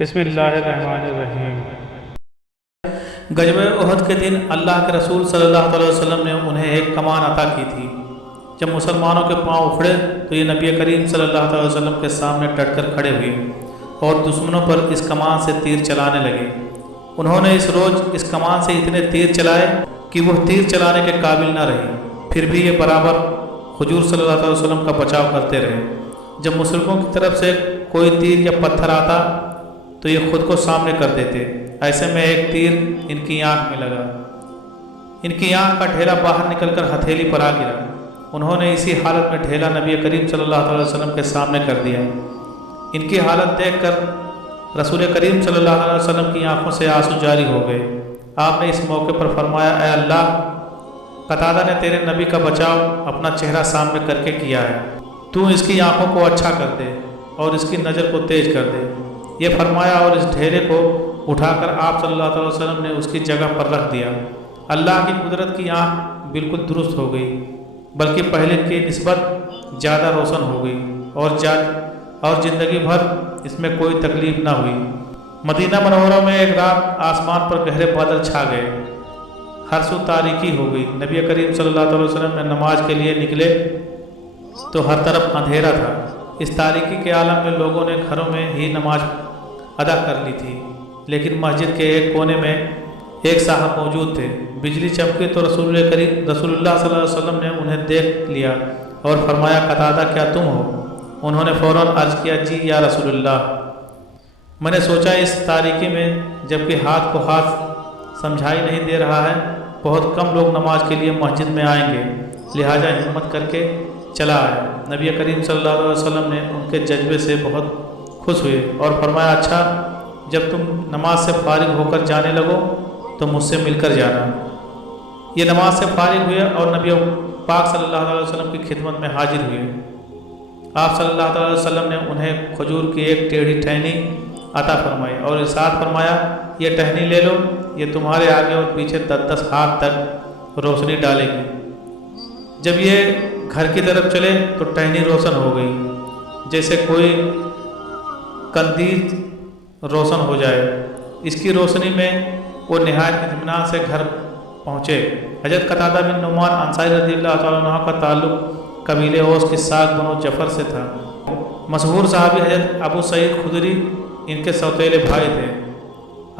بسم اللہ الرحمن الرحیم۔ غزوہ احد کے دن اللہ کے رسول صلی اللہ علیہ وسلم نے انہیں ایک کمان عطا کی تھی۔ جب مسلمانوں کے پاؤں اکھڑے تو یہ نبی کریم صلی اللہ علیہ وسلم کے سامنے ڈٹ کر کھڑے ہوئے اور دشمنوں پر اس کمان سے تیر چلانے لگے۔ انہوں نے اس روز اس کمان سے اتنے تیر چلائے کہ وہ تیر چلانے کے قابل نہ رہی، پھر بھی یہ برابر حضور صلی اللہ علیہ وسلم کا بچاؤ کرتے رہے۔ جب مشرکوں کی طرف سے کوئی تیر یا پتھر آتا تو یہ خود کو سامنے کر دیتے۔ ایسے میں ایک تیر ان کی آنکھ میں لگا، ان کی آنکھ کا ڈھیلا باہر نکل کر ہتھیلی پر آ گرا۔ انہوں نے اسی حالت میں ڈھیلا نبی کریم صلی اللہ علیہ وسلم کے سامنے کر دیا۔ ان کی حالت دیکھ کر رسول کریم صلی اللہ علیہ وسلم کی آنکھوں سے آنسو جاری ہو گئے۔ آپ نے اس موقع پر فرمایا، اے اللہ، قتادہ نے تیرے نبی کا بچاؤ اپنا چہرہ سامنے کر کے کیا ہے، تو اس کی آنکھوں کو اچھا کر دے اور اس کی نظر کو تیز کر دے۔ یہ فرمایا اور اس ڈھیرے کو اٹھا کر آپ صلی اللہ علیہ وسلم نے اس کی جگہ پر رکھ دیا۔ اللہ کی قدرت کی آنکھ بالکل درست ہو گئی، بلکہ پہلے کی نسبت زیادہ روشن ہو گئی اور زندگی بھر اس میں کوئی تکلیف نہ ہوئی۔ مدینہ منورہ میں ایک رات آسمان پر گہرے بادل چھا گئے، ہر سو تاریکی ہو گئی۔ نبی کریم صلی اللہ علیہ وسلم نے نماز کے لیے نکلے تو ہر طرف اندھیرا تھا۔ اس تاریکی کے عالم میں لوگوں نے گھروں میں ہی نماز ادا کر لی تھی، لیکن مسجد کے ایک کونے میں ایک صاحب موجود تھے۔ بجلی چمکی تو رسول اللہ صلی اللہ علیہ وسلم نے انہیں دیکھ لیا اور فرمایا، قتادہ کیا تم ہو؟ انہوں نے فوراً عرض کیا، جی یا رسول اللہ، میں نے سوچا اس تاریکی میں جبکہ ہاتھ کو ہاتھ سمجھائی نہیں دے رہا ہے، بہت کم لوگ نماز کے لیے مسجد میں آئیں گے، لہٰذا ہمت کر کے چلا آیا۔ نبی کریم صلی اللہ علیہ وسلم نے ان کے جذبے سے بہت خوش ہوئے اور فرمایا، اچھا، جب تم نماز سے فارغ ہو کر جانے لگو تو مجھ سے مل کر جانا۔ یہ نماز سے فارغ ہوئے اور نبی پاک صلی اللہ علیہ وسلم کی خدمت میں حاضر ہوئے۔ آپ صلی اللہ علیہ وسلم نے انہیں کھجور کی ایک ٹیڑھی ٹہنی عطا فرمائی اور ارشاد فرمایا، یہ ٹہنی لے لو، یہ تمہارے آگے اور پیچھے 10 ہاتھ تک روشنی ڈالے گی۔ جب یہ گھر کی طرف چلے تو ٹہنی روشن ہو گئی، جیسے کوئی قندیل روشن ہو جائے۔ اس کی روشنی میں وہ نہایت اطمینان سے گھر پہنچے۔ حضرت قتادہ بن نعمان انصاری رضی اللہ تعالیٰ عنہ کا تعلق قبیلے اوس کی ساق بنو جفر سے تھا۔ مشہور صحابی حضرت ابو سعید خدری ان کے سوتیلے بھائی تھے۔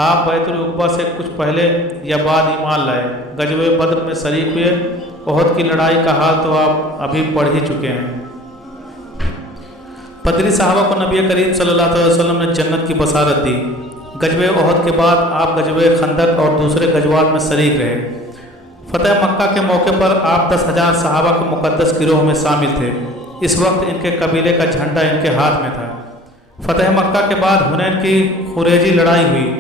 آپ بیت العقبہ سے کچھ پہلے یا بعد ایمان لائے، غزوہ بدر میں شریک ہوئے۔ احد کی لڑائی کا حال تو آپ ابھی پڑھ ہی چکے ہیں۔ بدری صحابہ کو نبی کریم صلی اللہ علیہ وسلم نے جنت کی بشارت دی۔ غزوہ احد کے بعد آپ غزوہ خندق اور دوسرے غزوات میں شریک رہے۔ فتح مکہ کے موقع پر آپ 10,000 صحابہ کے مقدس گروہ میں شامل تھے۔ اس وقت ان کے قبیلے کا جھنڈا ان کے ہاتھ میں تھا۔ فتح مکہ کے بعد حنین کی خریجی لڑائی ہوئی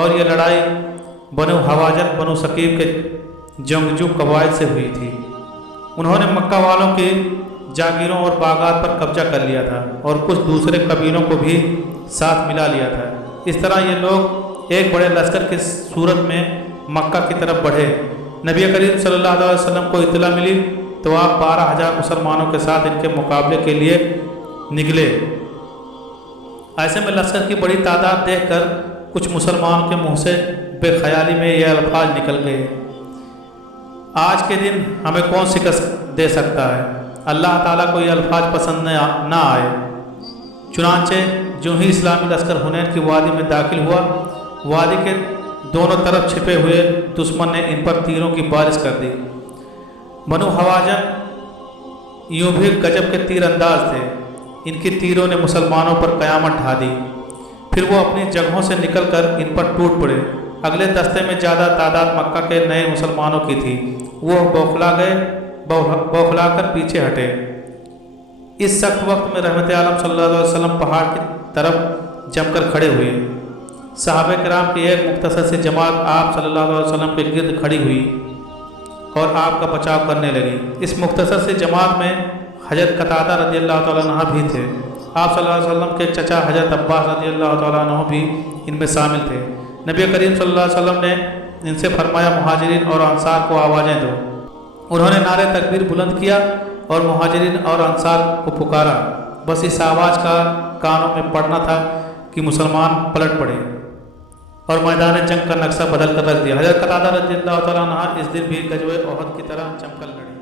اور یہ لڑائی بنو حوازن بنو ثقیف کے جنگجو قبائل سے ہوئی تھی۔ انہوں نے مکہ والوں کی جاگیروں اور باغات پر قبضہ کر لیا تھا اور کچھ دوسرے قبیلوں کو بھی ساتھ ملا لیا تھا۔ اس طرح یہ لوگ ایک بڑے لشکر کی صورت میں مکہ کی طرف بڑھے۔ نبی کریم صلی اللہ علیہ وسلم کو اطلاع ملی تو آپ 12,000 مسلمانوں کے ساتھ ان کے مقابلے کے لیے نکلے۔ ایسے میں لشکر کی بڑی تعداد دیکھ کر کچھ مسلمانوں کے منہ سے بے خیالی میں یہ الفاظ نکل گئے، آج کے دن ہمیں کون شکست دے سکتا ہے؟ اللہ تعالیٰ کو یہ الفاظ پسند نہ آئے۔ چنانچہ جو ہی اسلامی لشکر حنین کی وادی میں داخل ہوا، وادی کے دونوں طرف چھپے ہوئے دشمن نے ان پر تیروں کی بارش کر دی۔ بنو حوازن یوں بھی گجب کے تیر انداز تھے، ان کی تیروں نے مسلمانوں پر قیامت ڈھا دی۔ پھر وہ اپنی جگہوں سے نکل کر ان پر ٹوٹ پڑے۔ اگلے دستے میں زیادہ تعداد مکہ کے نئے مسلمانوں کی تھی، وہ بوکھلا کر پیچھے ہٹے۔ اس سخت وقت میں رحمت عالم صلی اللہ علیہ وسلم پہاڑ کی طرف جم کر کھڑے ہوئے۔ صحابہ کرام کی ایک مختصر سی جماعت آپ صلی اللہ علیہ وسلم کے گرد کھڑی ہوئی اور آپ کا بچاؤ کرنے لگی۔ اس مختصر سی جماعت میں حضرت قتادہ رضی اللہ تعالیٰ عنہ بھی تھے۔ آپ صلی اللہ علیہ وسلم کے چچا حضرت عباس رضی اللہ تعالیٰ عنہ بھی ان میں شامل تھے۔ نبی کریم صلی اللہ علیہ وسلم نے ان سے فرمایا، مہاجرین اور انصار کو آوازیں دو۔ انہوں نے نعرہ تکبیر بلند کیا اور مہاجرین اور انصار کو پکارا۔ بس اس آواز کا کانوں میں پڑنا تھا کہ مسلمان پلٹ پڑے اور میدان جنگ کا نقشہ بدل کر رکھ دیا۔ حضرت قتادہ رضی اللہ تعالیٰ عنہ اس دن بھی غزوہ احد کی طرح چمک کر لڑے۔